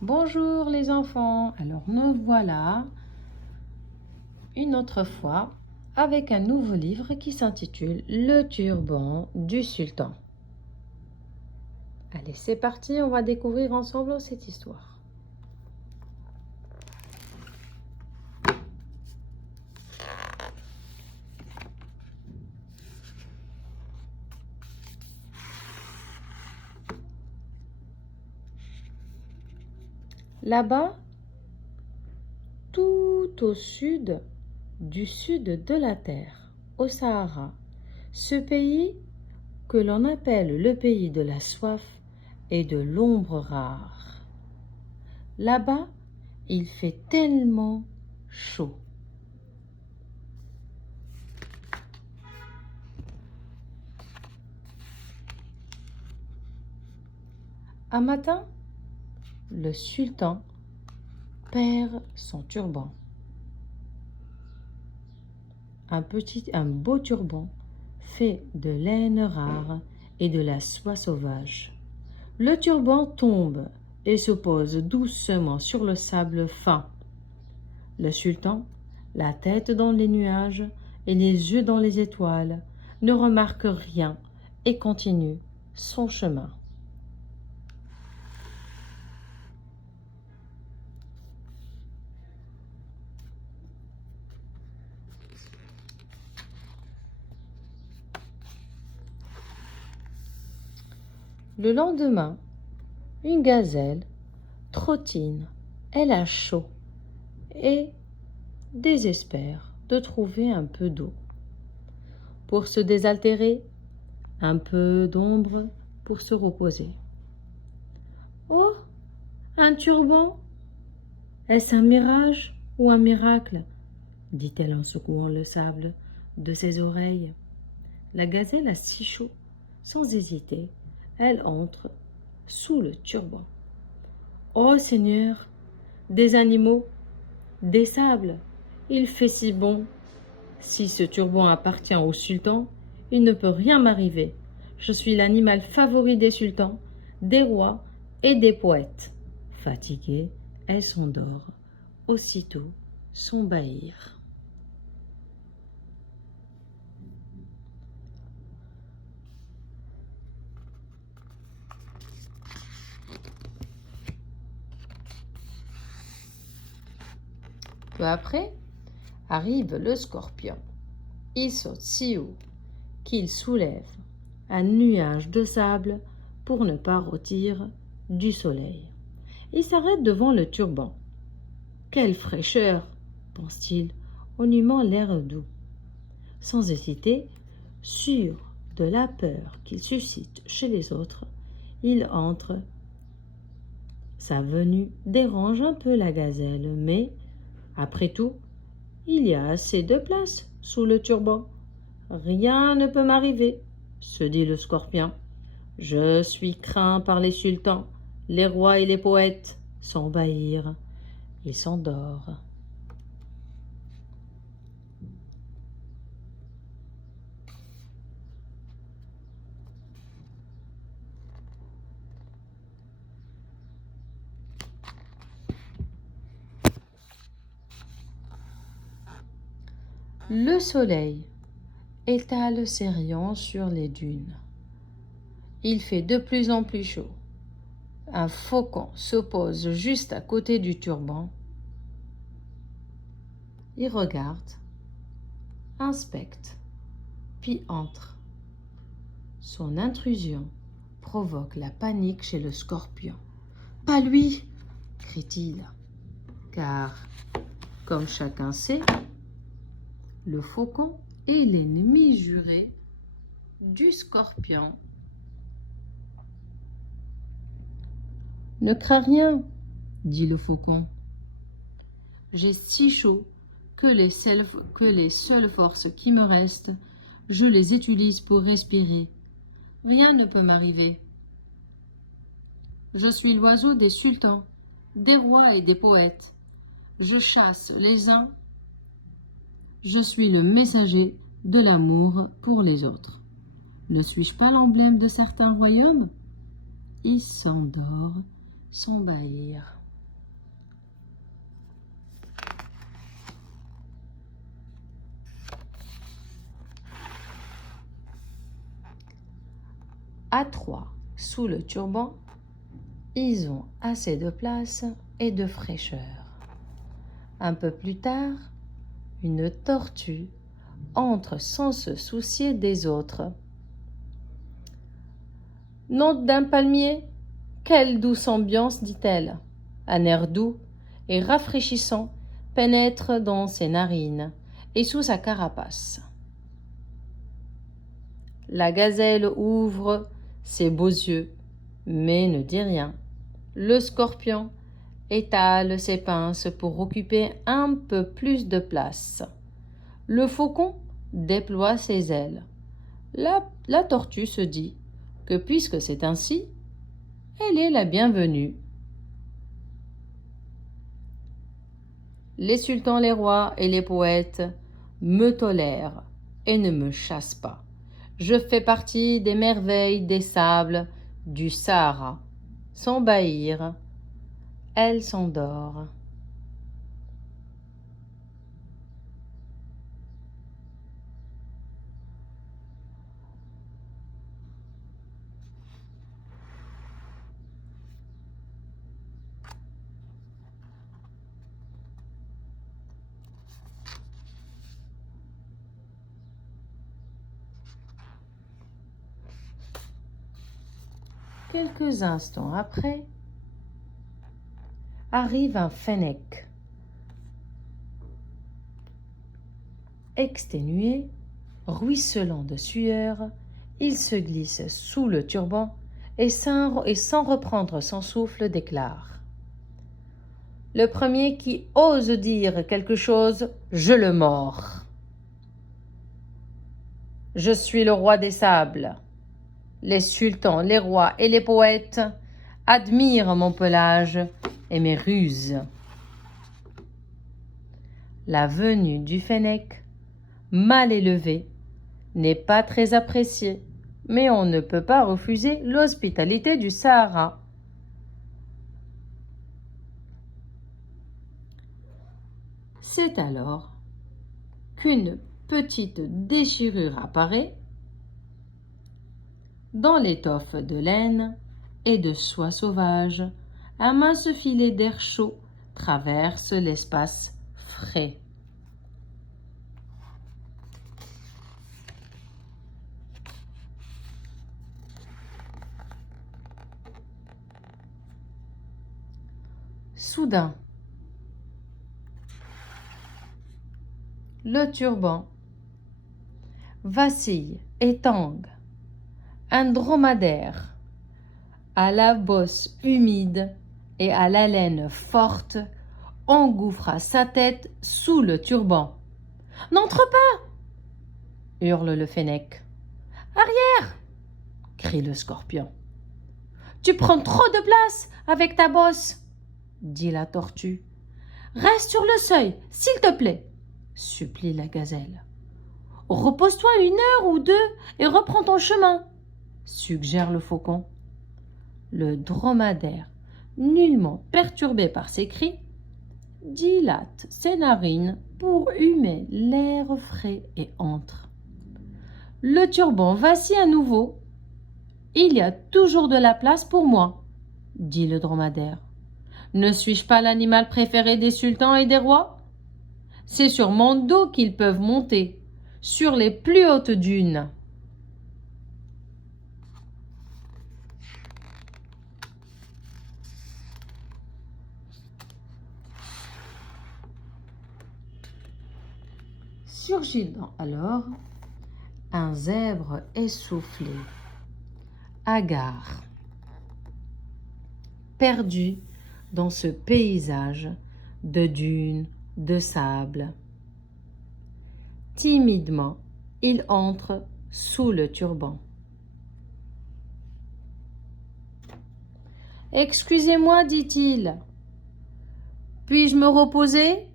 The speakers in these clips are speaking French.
Bonjour les enfants, alors nous voilà une autre fois avec un nouveau livre qui s'intitule Le turban du sultan. Allez, c'est parti, on va découvrir ensemble cette histoire. Là-bas, tout au sud de la terre, au Sahara, ce pays que l'on appelle le pays de la soif et de l'ombre rare. Là-bas, il fait tellement chaud. Un matin, le sultan perd son turban. Un beau turban fait de laine rare et de la soie sauvage. Le turban tombe et se pose doucement sur le sable fin. Le sultan, la tête dans les nuages et les yeux dans les étoiles, ne remarque rien et continue son chemin. Le lendemain, une gazelle trottine, elle a chaud et désespère de trouver un peu d'eau. Pour se désaltérer, un peu d'ombre pour se reposer. Oh, un turban! Est-ce un mirage ou un miracle? Dit-elle en secouant le sable de ses oreilles. La gazelle a si chaud, sans hésiter, elle entre sous le turban. Oh Seigneur, des animaux, des sables, il fait si bon. Si ce turban appartient au sultan, il ne peut rien m'arriver. Je suis l'animal favori des sultans, des rois et des poètes. Fatiguée, elle s'endort. Aussitôt, son bahir. Peu après, arrive le scorpion. Il saute si haut qu'il soulève un nuage de sable pour ne pas rôtir du soleil. Il s'arrête devant le turban. Quelle fraîcheur, pense-t-il, en humant l'air doux. Sans hésiter, sûr de la peur qu'il suscite chez les autres, il entre. Sa venue dérange un peu la gazelle, mais, après tout, il y a assez de place sous le turban. Rien ne peut m'arriver, se dit le scorpion. Je suis craint par les sultans, les rois et les poètes. Sans bahir, il s'endort. Le soleil étale ses rayons sur les dunes. Il fait de plus en plus chaud. Un faucon se pose juste à côté du turban. Il regarde, inspecte, puis entre. Son intrusion provoque la panique chez le scorpion. « Pas lui !» crie-t-il, car, comme chacun sait, le faucon est l'ennemi juré du scorpion. « Ne crains rien, dit le faucon. J'ai si chaud que les seules forces qui me restent, je les utilise pour respirer. Rien ne peut m'arriver. Je suis l'oiseau des sultans, des rois et des poètes. Je chasse les uns. Je suis le messager de l'amour pour les autres. Ne suis-je pas l'emblème de certains royaumes? Il s'endort sans bahir. À trois, sous le turban, ils ont assez de place et de fraîcheur. Un peu plus tard, une tortue entre sans se soucier des autres. Note d'un palmier, quelle douce ambiance, dit-elle. Un air doux et rafraîchissant pénètre dans ses narines et sous sa carapace. La gazelle ouvre ses beaux yeux, mais ne dit rien. Le scorpion étale ses pinces pour occuper un peu plus de place. Le faucon déploie ses ailes. La tortue se dit que puisque c'est ainsi, elle est la bienvenue. Les sultans, les rois et les poètes me tolèrent et ne me chassent pas. Je fais partie des merveilles des sables du Sahara. Sans bâillir, elle s'endort. Quelques instants après, arrive un fennec. Exténué, ruisselant de sueur, il se glisse sous le turban et sans reprendre son souffle déclare: le premier qui ose dire quelque chose, je le mords. Je suis le roi des sables. Les sultans, les rois et les poètes admirent mon pelage et mes ruses. La venue du fennec, mal élevé, n'est pas très appréciée, mais on ne peut pas refuser l'hospitalité du Sahara. C'est alors qu'une petite déchirure apparaît dans l'étoffe de laine et de soie sauvage. Un mince filet d'air chaud traverse l'espace frais. Soudain, le turban vacille et tangue. Un dromadaire, à la bosse humide et à l'haleine forte, engouffra sa tête sous le turban. « N'entre pas !» hurle le fennec. « Arrière !» crie le scorpion. « Tu prends trop de place avec ta bosse !» dit la tortue. « Reste sur le seuil, s'il te plaît !» supplie la gazelle. « Repose-toi 1 heure ou 2 et reprends ton chemin !» suggère le faucon. Le dromadaire, nullement perturbé par ces cris, dilate ses narines pour humer l'air frais et entre. Le turban vacille à nouveau. « Il y a toujours de la place pour moi, » dit le dromadaire. « Ne suis-je pas l'animal préféré des sultans et des rois ? C'est sur mon dos qu'ils peuvent monter, sur les plus hautes dunes. » Surgit alors un zèbre essoufflé, hagard, perdu dans ce paysage de dunes, de sable. Timidement, il entre sous le turban. « Excusez-moi, dit-il, puis-je me reposer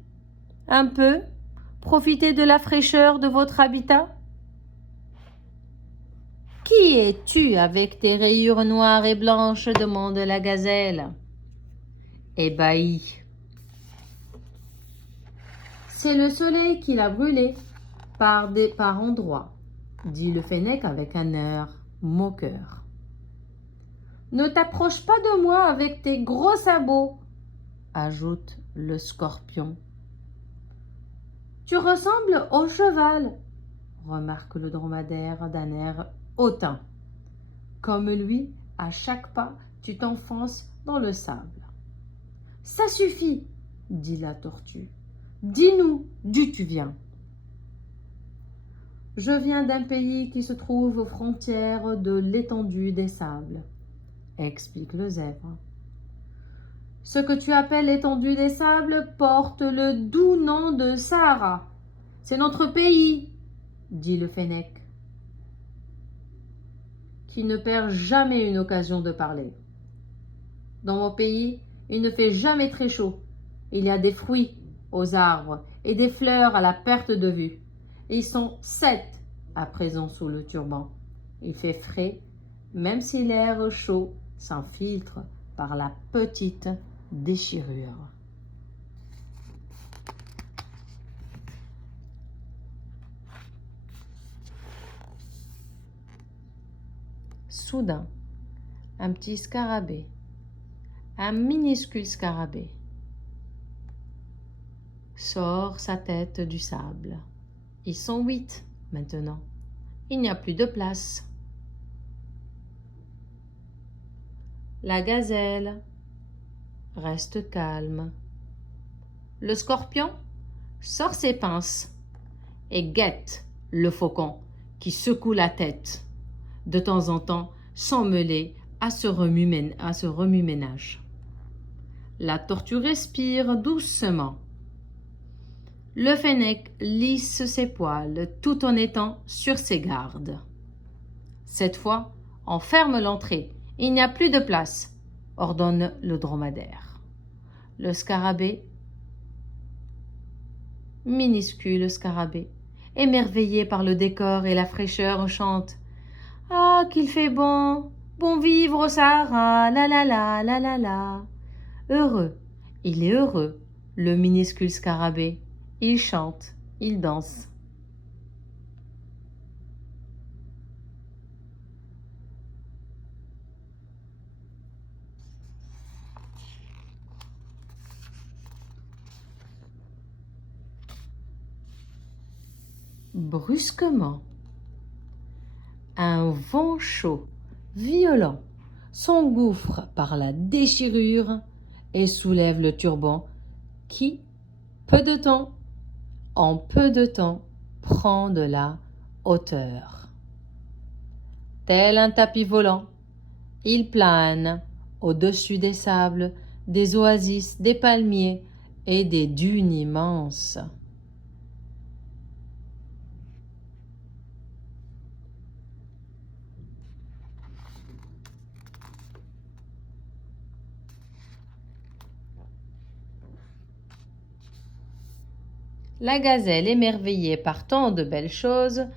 un peu ? Profiter de la fraîcheur de votre habitat ? » « Qui es-tu avec tes rayures noires et blanches ?» demande la gazelle, ébahie. « C'est le soleil qui l'a brûlé par endroits, dit le fennec avec un air moqueur. Ne t'approche pas de moi avec tes gros sabots, ajoute le scorpion. Tu ressembles au cheval, remarque le dromadaire d'un air hautain. Comme lui, à chaque pas, tu t'enfonces dans le sable. Ça suffit, dit la tortue. Dis-nous d'où tu viens. Je viens d'un pays qui se trouve aux frontières de l'étendue des sables, explique le zèbre. Ce que tu appelles l'étendue des sables porte le doux nom de Sahara. C'est notre pays, dit le fennec, qui ne perd jamais une occasion de parler. Dans mon pays, il ne fait jamais très chaud. Il y a des fruits aux arbres et des fleurs à la perte de vue. Ils sont 7 à présent sous le turban. Il fait frais, même si l'air chaud s'infiltre par la petite déchirure. Soudain, un petit scarabée, un minuscule scarabée, sort sa tête du sable. Ils sont 8 maintenant. Il n'y a plus de place. La gazelle reste calme. Le scorpion sort ses pinces et guette le faucon qui secoue la tête, de temps en temps sans mêler à ce remue-ménage. La tortue respire doucement. Le fennec lisse ses poils tout en étant sur ses gardes. Cette fois, on ferme l'entrée. Il n'y a plus de place, ordonne le dromadaire. Le scarabée, minuscule scarabée, émerveillé par le décor et la fraîcheur, chante « Ah, qu'il fait bon, bon vivre au Sahara, la la la la la la !» Heureux, il est heureux, le minuscule scarabée. Il chante, il danse. Brusquement, un vent chaud, violent, s'engouffre par la déchirure et soulève le turban qui, en peu de temps, prend de la hauteur. Tel un tapis volant, il plane au-dessus des sables, des oasis, des palmiers et des dunes immenses. La gazelle, émerveillée par tant de belles choses,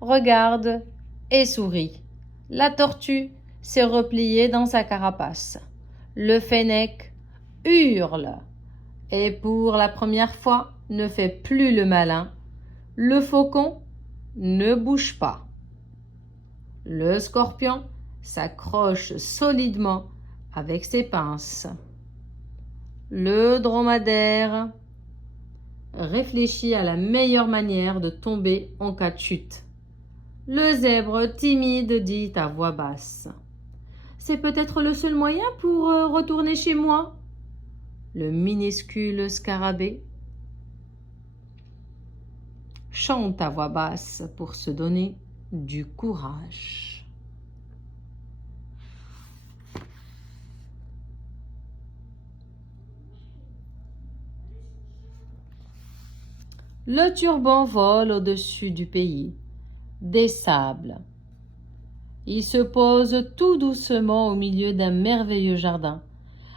regarde et sourit. La tortue s'est repliée dans sa carapace. Le fennec hurle et pour la première fois ne fait plus le malin. Le faucon ne bouge pas. Le scorpion s'accroche solidement avec ses pinces. Le dromadaire réfléchit à la meilleure manière de tomber en cas de chute. Le zèbre timide dit à voix basse « C'est peut-être le seul moyen pour retourner chez moi ?» Le minuscule scarabée chante à voix basse pour se donner du courage. Le turban vole au-dessus du pays, des sables. Il se pose tout doucement au milieu d'un merveilleux jardin,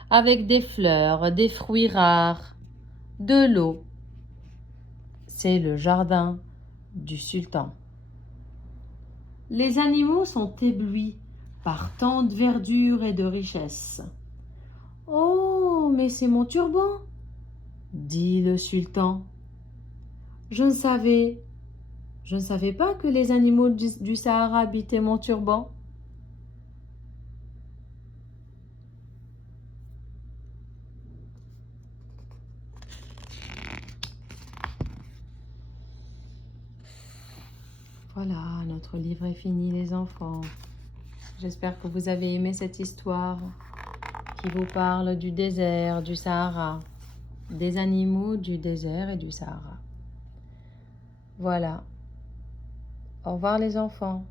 avec des fleurs, des fruits rares, de l'eau. C'est le jardin du sultan. Les animaux sont éblouis par tant de verdure et de richesse. « Oh, mais c'est mon turban !» dit le sultan. Je ne savais pas que les animaux du Sahara habitaient mon turban. Voilà, notre livre est fini les enfants. J'espère que vous avez aimé cette histoire qui vous parle du désert, du Sahara, des animaux du désert et du Sahara. Voilà. Au revoir les enfants.